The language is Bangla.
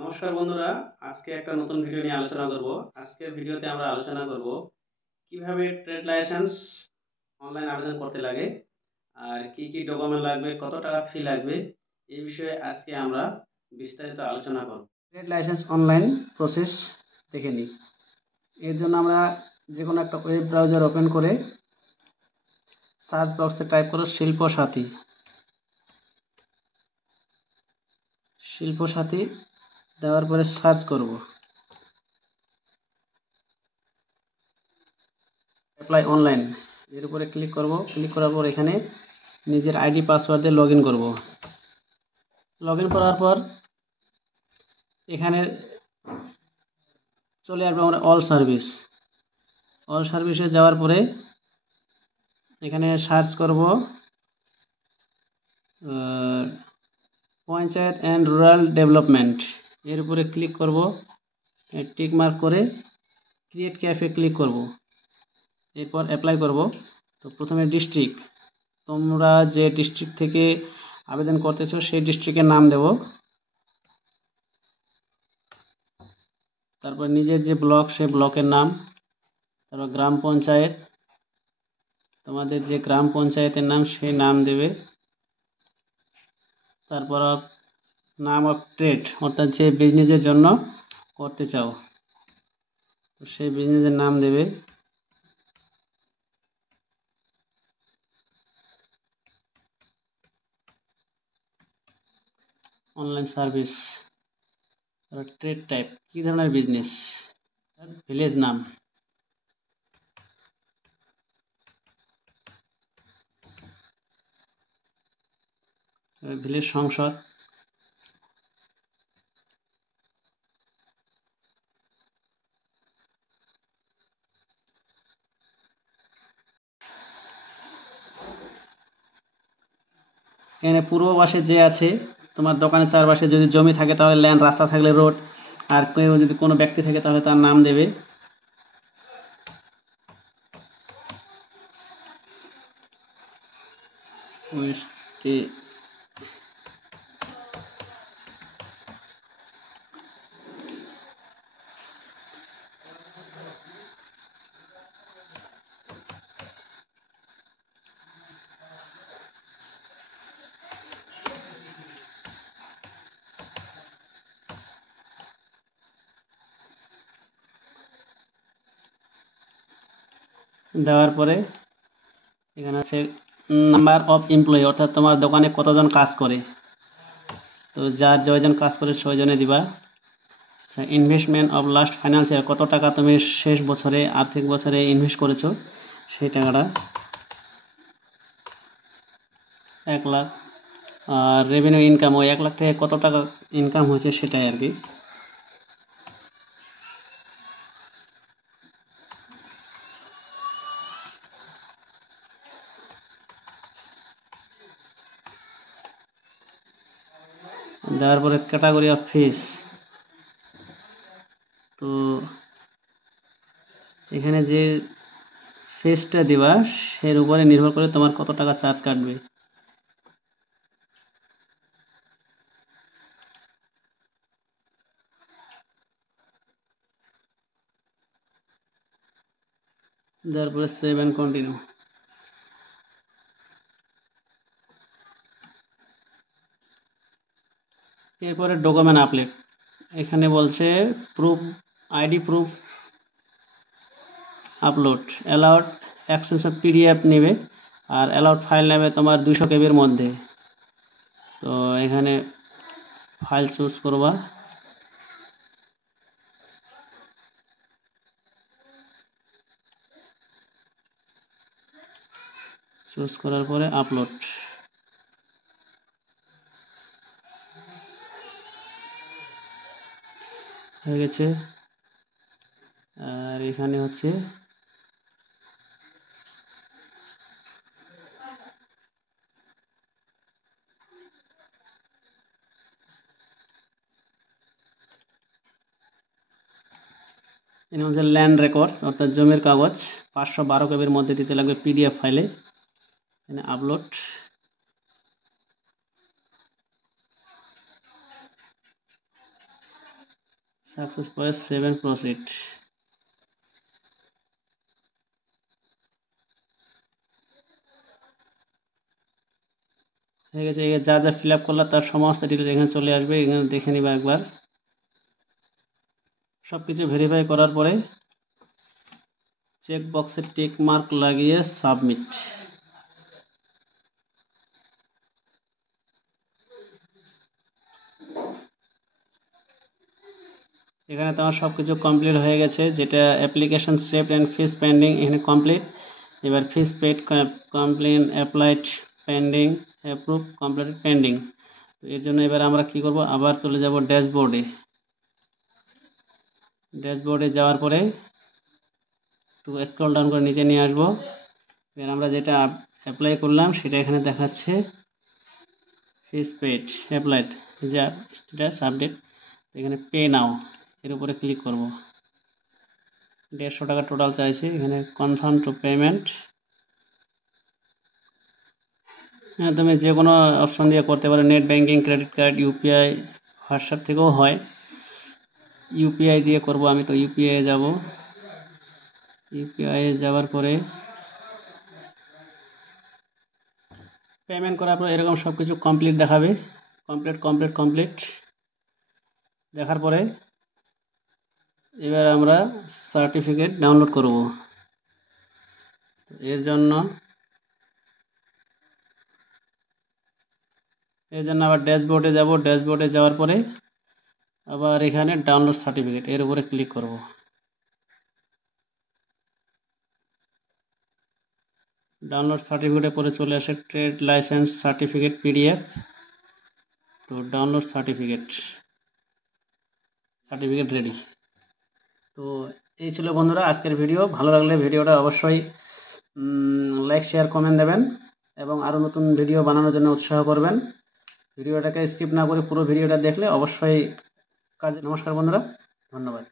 নমস্কার বন্ধুরা, আজকে একটা নতুন ভিডিও নিয়ে আলোচনা করব। আজকের ভিডিওতে আমরা আলোচনা করব কিভাবে ট্রেড লাইসেন্স অনলাইন আবেদন করতে লাগে আর কি কি ডকুমেন্ট লাগবে, কত টাকা ফি লাগবে, এই বিষয়ে আজকে আমরা বিস্তারিত আলোচনা করব। ট্রেড লাইসেন্স অনলাইন প্রসেস দেখে নিই। এর জন্য আমরা যে কোনো একটা ওয়েব ব্রাউজার ওপেন করে সার্চ বক্সে টাইপ করো শিল্প সাথী দেওয়ার পরে সার্চ করব। অ্যাপ্লাই অনলাইন এর উপরে ক্লিক করব। ক্লিক করার পর এখানে নিজের আইডি পাসওয়ার্ড দিয়ে লগ ইন করবো। লগ ইন করার পর এখানে চলে আসবো আমরা অল সার্ভিসে যাওয়ার পরে এখানে সার্চ করব পঞ্চায়েত অ্যান্ড রুরাল ডেভেলপমেন্ট, এর উপরে ক্লিক করব। টিক মার্ক করে ক্রিয়েট ক্যাফে ক্লিক করব। এরপর অ্যাপ্লাই করব। তো প্রথমে ডিস্ট্রিক্ট, তোমরা যে ডিস্ট্রিক্ট থেকে আবেদন করতেছো সেই ডিস্ট্রিক্টের নাম দেব। তারপর নিজের যে ব্লক সেই ব্লকের নাম, তারপর গ্রাম পঞ্চায়েত, তোমাদের যে গ্রাম পঞ্চায়েতের নাম সেই নাম দেবে। তারপর নাম অফ ট্রেড, অর্থাৎ যে বিজনেসের জন্য করতে চাও তো সেই বিজনেসের নাম দেবে। অনলাইন সার্ভিস, ট্রেড টাইপ, কী ধরনের বিজনেস, ভিলেজ নাম, ভিলেজ সংসদ, এখানে পূর্ব পাশে যে আছে তোমার দোকানের চারপাশে যদি জমি থাকে তাহলে ল্যান্ড, রাস্তা থাকলে রোড, আর কেউ যদি কোনো ব্যক্তি থাকে তাহলে তার নাম দেবে। দেওয়ার পরে এখানে আছে নাম্বার অফ এমপ্লয়ি, অর্থাৎ তোমার দোকানে কতজন কাজ করে, তো যার যজন কাজ করে ছয়জনে দিবা। আচ্ছা, ইনভেস্টমেন্ট অফ লাস্ট ফাইন্যান্সিয়াল, কত টাকা তুমি শেষ বছরে আর্থিক বছরে ইনভেস্ট করেছো সেই টাকাটা 1 লাখ। আর রেভিনিউ ইনকাম, ওই 1 লাখ থেকে কত টাকা ইনকাম হয়েছে সেটাই আর কি। দেওয়ার পরে ক্যাটাগরি অফ ফিস, তো এখানে যে ফিসটা দিবা সের উপরে নির্ভর করে তোমার কত টাকা চার্জ কাটবে। দেওয়ার পরে সেভ অ্যান্ড কন্টিনিউ। এরপরে ডকুমেন্ট আপলোড, এখানে বলছে proof, ID proof upload, allowed extension PDF নেবে আর অ্যালাউড ফাইল নেবে তোমার 200 কেবির মধ্যে। তো এখানে ফাইল চুজ করবা, চুজ করার পরে আপলোড হয়ে গেছে। আর এখানে হচ্ছে ল্যান্ড রেকর্ডস, অর্থাৎ জমির কাগজ 512 কেবির মধ্যে দিতে লাগবে পিডিএফ ফাইলে। এখানে আপলোড, সাকসেস পরে 7 প্রসিড। হয়ে গেছে। যা যা ফিল আপ করলাম তার সমস্ত ডিটেলস এখানে চলে আসবে, এখানে দেখে নিবা একবার। সব কিছু ভেরিফাই করার পরে চেক বক্সে টিক মার্ক লাগিয়ে সাবমিট। এখানে তোমার সব কিছু কমপ্লিট হয়ে গেছে, যেটা application saved and fees pending এখানে কমপ্লিট। এবার fees paid complain applied pending, approve complete pending. এর জন্য এবার আমরা কি করব, আবার চলে যাব ড্যাশবোর্ডে। ড্যাশবোর্ডে যাওয়ার পরে একটু স্ক্রল ডাউন করে নিচে নিয়ে আসবো। এবার আমরা যেটা অ্যাপ্লাই করলাম সেটা এখানে দেখাচ্ছে ফিস পেড অ্যাপ্লাইড, যা স্ট্যাটাস আপডেট। এখানে পে নাও এর উপরে ক্লিক করব। 150 টাকা টোটাল চাইছে, এখানে কনফার্ম টু পেমেন্ট। হ্যাঁ, তুমি যে কোনো অপশন দিয়ে করতে পারো, net banking, credit card, UPI, WhatsApp থেকেও হয়। ইউপিআই দিয়ে করব আমি, তো ইউপিআই যাব। ইউপিআই যাওয়ার পরে পেমেন্ট করার পর এরকম সব কিছু কমপ্লিট দেখাবে। কমপ্লিট দেখার পরে এবার আমরা সার্টিফিকেট ডাউনলোড করব। এর জন্য আবার ড্যাশবোর্ডে যাব। ড্যাশবোর্ডে যাওয়ার পরে আবার এখানে ডাউনলোড সার্টিফিকেট এর উপরে ক্লিক করব। ডাউনলোড সার্টিফিকেটে পরে চলে আসে ট্রেড লাইসেন্স সার্টিফিকেট পিডিএফ। তো ডাউনলোড সার্টিফিকেট রেডি। তো এই ছিল বন্ধুরা আজকের ভিডিও। ভালো লাগলে ভিডিওটা অবশ্যই লাইক, শেয়ার, কমেন্ট দেবেন এবং আরও নতুন ভিডিও বানানোর জন্য উৎসাহ করবেন। ভিডিওটাকে স্কিপ না করে পুরো ভিডিওটা দেখলে অবশ্যই কাজে। নমস্কার বন্ধুরা, ধন্যবাদ।